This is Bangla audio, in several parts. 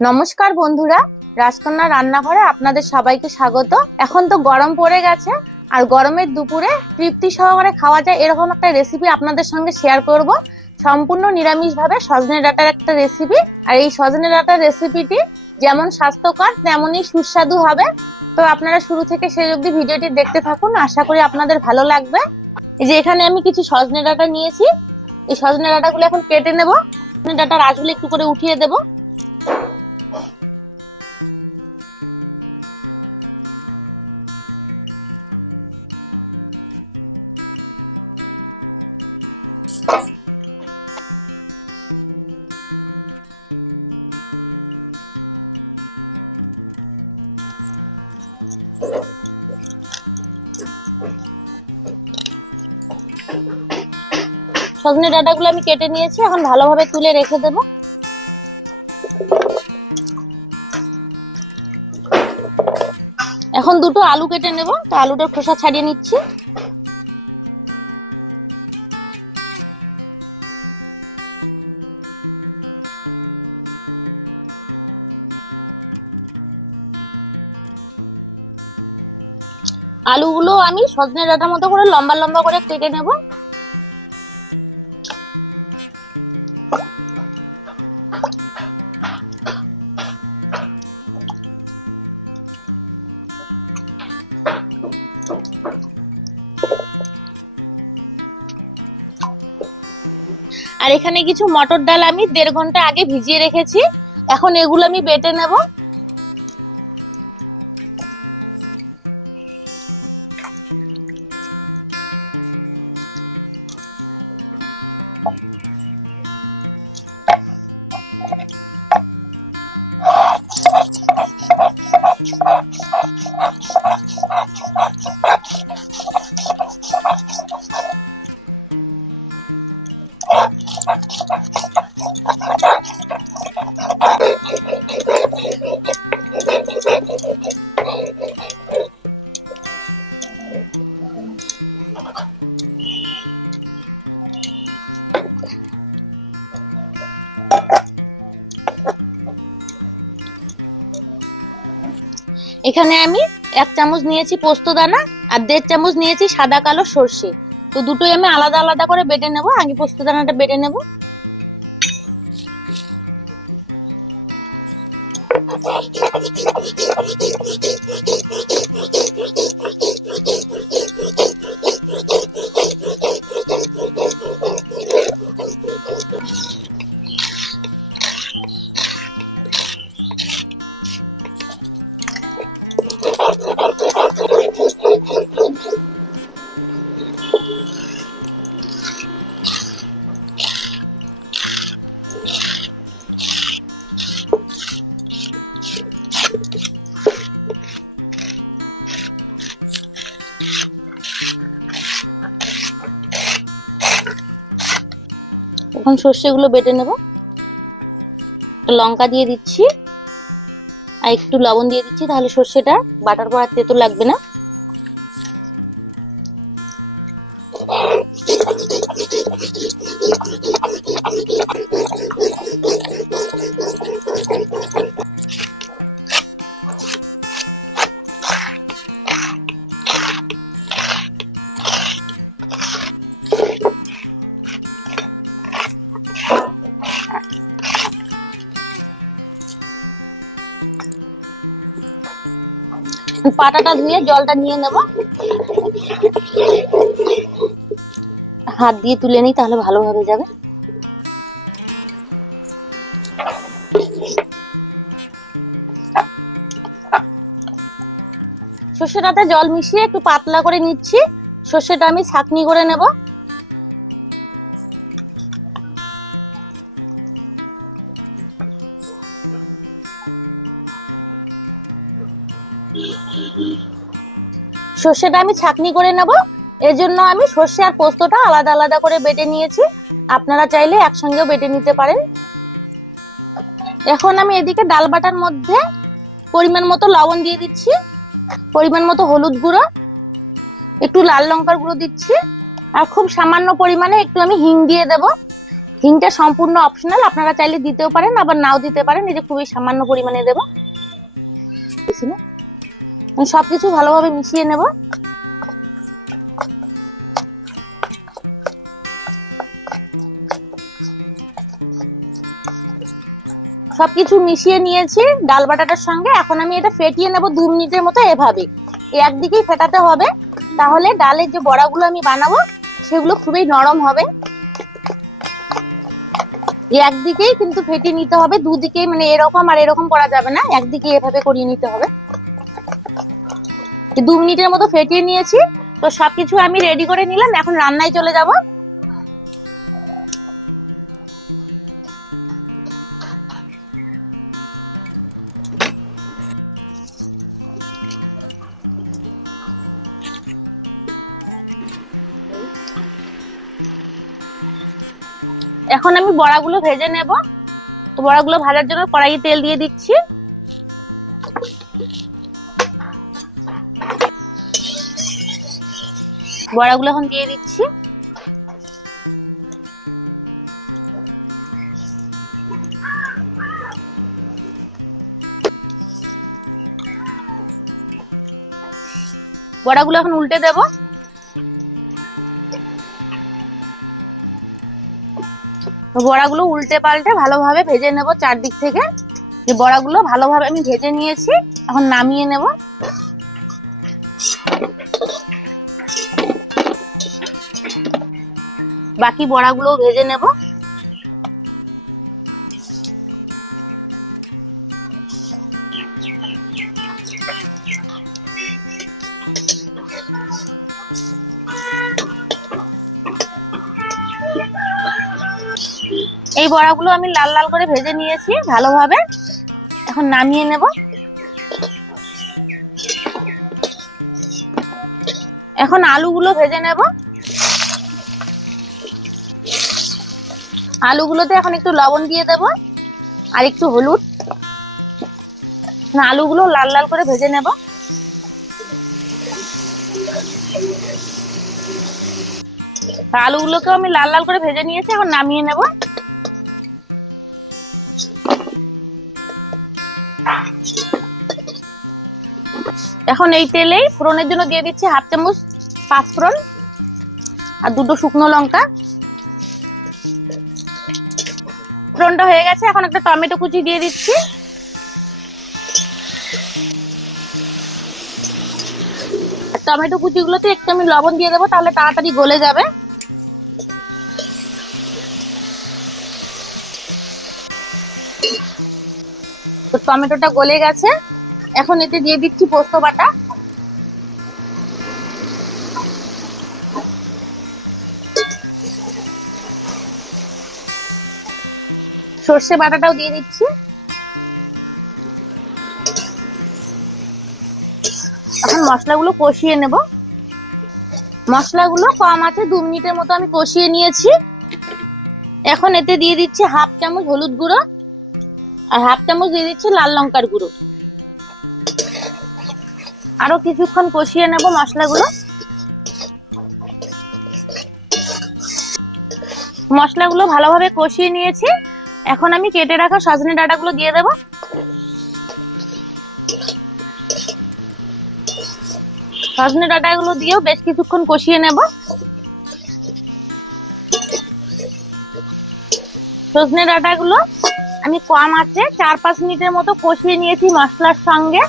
নমস্কার বন্ধুরা, রাজকন্যা রান্নাঘরে আপনাদের সবাইকে স্বাগত। এখন তো গরম পড়ে গেছে, আর গরমের দুপুরে তৃপ্তি সহকারে খাওয়া যায় এরকম একটা রেসিপি আপনাদের সঙ্গে শেয়ার করব। সম্পূর্ণ নিরামিষভাবে সজনে ডাটার একটা রেসিপি আর এই সজনে ডাঁটার রেসিপিটি যেমন স্বাস্থ্যকর, তেমনই সুস্বাদু হবে। তো আপনারা শুরু থেকে সেই অবধি ভিডিওটি দেখতে থাকুন, আশা করি আপনাদের ভালো লাগবে। এই যে এখানে আমি কিছু সজনে ডাঁটা নিয়েছি। এই সজনে ডাঁটাগুলো এখন কেটে নেব। সজনে ডাঁটার আঁশগুলো একটু করে উঠিয়ে দেবো। সজনে ডাঁটাগুলো আমি কেটে নিয়েছি, এখন ভালোভাবে তুলে রেখে দেব। এখন দুটো আলু কেটে নেব, তো আলুটার খোসা ছাড়িয়ে নিচ্ছি। আলুগুলো আমি সজনে ডাঁটার মতো করে লম্বা লম্বা করে কেটে নেব। আর এখানে কিছু মটর ডাল আমি দেড় ঘণ্টা আগে ভিজিয়ে রেখেছি। এখন এগুলো আমি বেটে নেব। এখানে আমি এক চামচ নিয়েছি পোস্ত দানা আর দেড় চামচ নিয়েছি সাদা কালো সর্ষে। তো দুটোই আমি আলাদা আলাদা করে বেটে নেব। আগে পোস্ত দানাটা বেটে নেব। এখন সর্ষেগুলো বেটে নেব। লঙ্কা দিয়ে দিচ্ছি। আর একটু লবণ দিয়ে দিচ্ছি, তাহলে সর্ষেটা বাটার পর আর তেতো লাগবে না। পাটাটা ধুয়ে জলটা নিয়ে নেব। হাত দিয়ে তুলে নিই, তাহলে ভালোভাবে যাবে। সর্ষেটাতে জল মিশিয়ে একটু পাতলা করে নিচ্ছি। সর্ষেটা আমি ছাকনি করে নেব। সর্ষেটা আমি ছাকনি করে নেব। এর জন্য আমি সর্ষে আর পোস্তটা আলাদা আলাদা করে বেটে নিয়েছি। আপনারা চাইলে একসঙ্গেও বেটে নিতে পারেন। এখন আমি এদিকে ডাল বাটার মধ্যে পরিমাণ মতো লবণ দিয়ে দিচ্ছি। পরিমাণ মতো হলুদ গুঁড়ো, একটু লাল লঙ্কার গুঁড়ো দিচ্ছি। আর খুব সামান্য পরিমাণে একটু আমি হিং দিয়ে দেব। হিংটা সম্পূর্ণ অপশনাল, আপনারা চাইলে দিতেও পারেন, আবার নাও দিতে পারেন। যে খুবই সামান্য পরিমাণে দেবো। সবকিছু ভালোভাবে মিশিয়ে নেব। সবকিছু মিশিয়ে নিয়েছি ডাল বাটাটার সঙ্গে। এখন আমি এটা ফেটিয়ে নেব দু মিনিটের মতো এভাবে। একদিকেই ফেটাতে হবে। তাহলে ডালের যে বড়াগুলো আমি বানাবো, সেগুলো খুবই নরম হবে। একদিকেই কিন্তু ফেটিয়ে নিতে হবে। দুদিকেই মানে এরকম আর এরকম করা যাবে না। একদিকে এভাবে করিয়ে নিতে হবে। দু মিনিটের মতো ফেটিয়ে নিয়েছি। তো সবকিছু আমি রেডি করে নিলাম, এখন রান্নায় চলে যাব। এখন আমি বড়াগুলো ভেজে নেব। তো বড়াগুলো ভাজার জন্য কড়াইয়ে তেল দিয়ে দিচ্ছি। বড়াগুলো এখন দিয়ে দিচ্ছি। বড়াগুলো এখন উল্টে দেব। বড়াগুলো উল্টে পাল্টে ভালোভাবে ভেজে নেব চারদিক থেকে। যে বড়াগুলো ভালোভাবে আমি ভেজে নিয়েছি, এখন নামিয়ে নেব। বাকি বড়াগুলো ভেজে নেব। এই বড়াগুলো আমি লাল লাল করে ভেজে নিয়েছি ভালোভাবে। এখন নামিয়ে নেব। এখন আলুগুলো ভেজে নেব। আলুগুলোতে এখন একটু লবণ দিয়ে দেব আর একটু হলুদ। আলুগুলো লাল লাল করে ভেজে নেব। আলুগুলোকেও আমি লাল লাল করে ভেজে নিয়েছি, এখন নামিয়ে নেব। এখন এই তেলেই ফোড়নের জন্য দিয়ে দিচ্ছি হাফ চামচ পাঁচ ফোড়ন আর দুটো শুকনো লঙ্কা। ফোড়নটা হয়ে গেছে, এখন একটা টমেটো কুচি দিয়ে দিচ্ছি। টমেটো কুচিগুলোতে একটু আমি লবণ দিয়ে দেবো, তাহলে তাড়াতাড়ি গলে যাবে। টমেটোটা গলে গেছে। এখন এতে দিয়ে দিচ্ছি পোস্ত বাটা। সর্ষে বাটাটাও দিয়ে দিচ্ছি। এখন মশলাগুলো কষিয়ে নেব। মশলাগুলো কম আছে, দু মিনিটের মতো আমি কষিয়ে নিয়েছি। এখন এতে দিয়ে দিচ্ছি হাফ চামচ হলুদ গুঁড়ো আর হাফ চামচ দিয়ে দিচ্ছি লাল লঙ্কার গুঁড়ো। আরও কিছুক্ষণ কষিয়ে নেব মশলাগুলো। মশলাগুলো ভালোভাবে কষিয়ে নিয়েছি। এখন আমি কেটে রাখা সজনে ডাঁটাগুলো দিয়ে দেব। সজনে ডাঁটাগুলো দিয়েও বেশ কিছুক্ষণ কষিয়ে নেব। সজনে ডাঁটাগুলো আমি কম আছে, চার পাঁচ মিনিটের মতো কষিয়ে নিয়েছি মশলার সঙ্গে।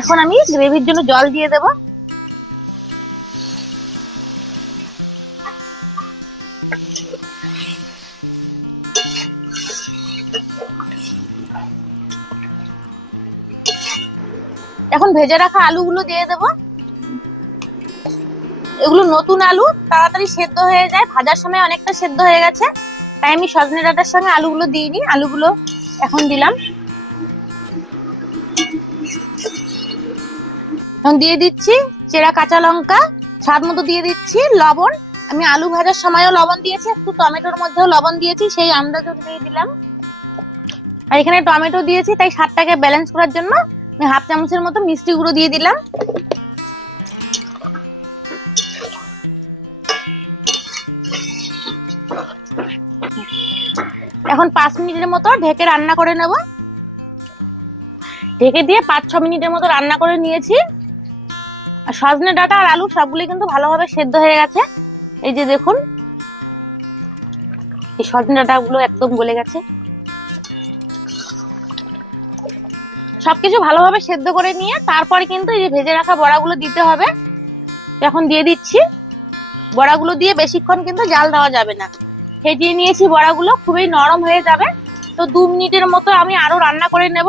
এখন আমি গ্রেভির জন্য জল দিয়ে দেব। এখন ভেজে রাখা আলুগুলো দিয়ে দেব। এগুলো নতুন আলু, তাড়াতাড়ি সেদ্ধ হয়ে যায়। ভাজার সময় অনেকটা সেদ্ধ হয়ে গেছে। তাই আমি সজনে ডাটার সঙ্গে আলুগুলো দিইনি। আলুগুলো এখন দিলাম। এখন দিয়ে দিচ্ছি চেরা কাঁচা লঙ্কা, স্বাদ মতো দিয়ে দিচ্ছি লবণ। আমি আলু ভাজার সময়ও লবণ দিয়েছি, একটু টমেটোর মধ্যেও লবণ দিয়েছি, সেই আন্দাজ দিয়ে দিলাম। আর এখানে টমেটো দিয়েছি, তাই স্বাদটাকে ব্যালেন্স করার জন্য হাফ চামচের মতো মিষ্টি গুঁড়ো দিয়ে দিলাম। এখন পাঁচ মিনিটের মতো ঢেকে রান্না করে নেব। ঢেকে দিয়ে পাঁচ, ছ মিনিটের মতো রান্না করে নিয়েছি। আর সজনে ডাঁটা আর আলু সবগুলি কিন্তু ভালোভাবে সেদ্ধ হয়ে গেছে। এই যে দেখুন, এই সজনে ডাঁটাগুলো একদম গলে গেছে। সবকিছু ভালোভাবে সেদ্ধ করে নিয়ে তারপরে কিন্তু এই যে ভেজে রাখা বড়াগুলো দিতে হবে। এখন দিয়ে দিচ্ছি। বড়াগুলো দিয়ে বেশিক্ষণ কিন্তু জাল দেওয়া যাবে না। ভেজিয়ে নিয়েছি বড়াগুলো, খুবই নরম হয়ে যাবে। তো দু মিনিটের মতো আমি আরও রান্না করে নেব।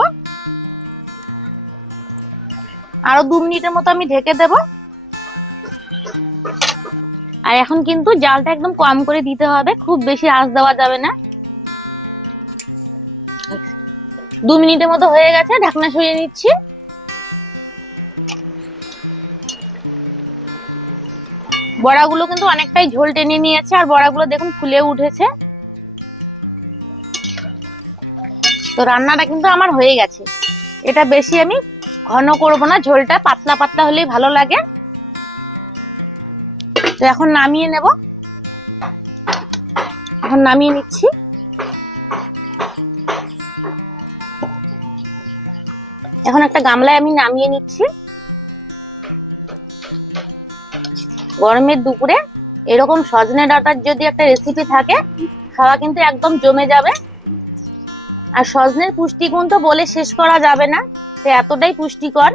আরও দু মিনিটের মতো আমি ঢেকে দেব। আর এখন কিন্তু জালটা একদম কম করে দিতে হবে। খুব বেশি আঁচ দেওয়া যাবে না। দু মিনিটের মতো হয়ে গেছে, ঢাকনা সরিয়ে নিচ্ছি। বড়াগুলো কিন্তু অনেকটাই ঝোল টেনে নিয়েছে, আর বড়াগুলো দেখুন ফুলে উঠেছে। তো রান্নাটা কিন্তু আমার হয়ে গেছে। এটা বেশি আমি ঘন করব না, ঝোলটা পাতলা পাতলা হলেই ভালো লাগে। তো এখন নামিয়ে নেব। এখন নামিয়ে নিচ্ছি। এখন একটা গামলায় আমি নামিয়ে নিচ্ছি। গরমের দুপুরে এরকম সজনে ডাঁটার যদি একটা রেসিপি থাকে, খাওয়া কিন্তু একদম জমে যাবে। আর সজনের পুষ্টিগুণ তো বলে শেষ করা যাবে না তো এতটাই পুষ্টিকর।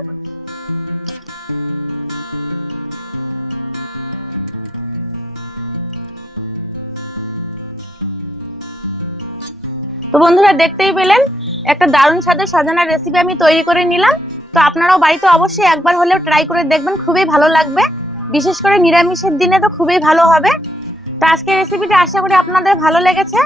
তো বন্ধুরা দেখতেই পেলেন একটা দারুণ স্বাদের সজনার রেসিপি আমি তৈরি করে নিলাম। তো আপনারাও বাড়িতে অবশ্যই একবার হলেও ট্রাই করে দেখবেন, খুবই ভালো লাগবে। বিশেষ করে নিরামিষের দিনে তো খুবই ভালো হবে। তো আজকের রেসিপিটা আশা করি আপনাদের ভালো লেগেছে।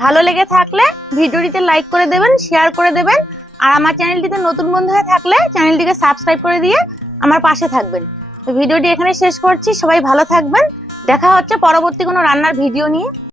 ভালো লেগে থাকলে ভিডিওটিতে লাইক করে দেবেন শেয়ার করে দেবেন। আর আমার চ্যানেলটিতে নতুন বন্ধু হয়ে থাকলে চ্যানেলটিকে সাবস্ক্রাইব করে দিয়ে আমার পাশে থাকবেন। তো ভিডিওটি এখানে শেষ করছি, সবাই ভালো থাকবেন। দেখা হচ্ছে পরবর্তী কোনো রান্নার ভিডিও নিয়ে।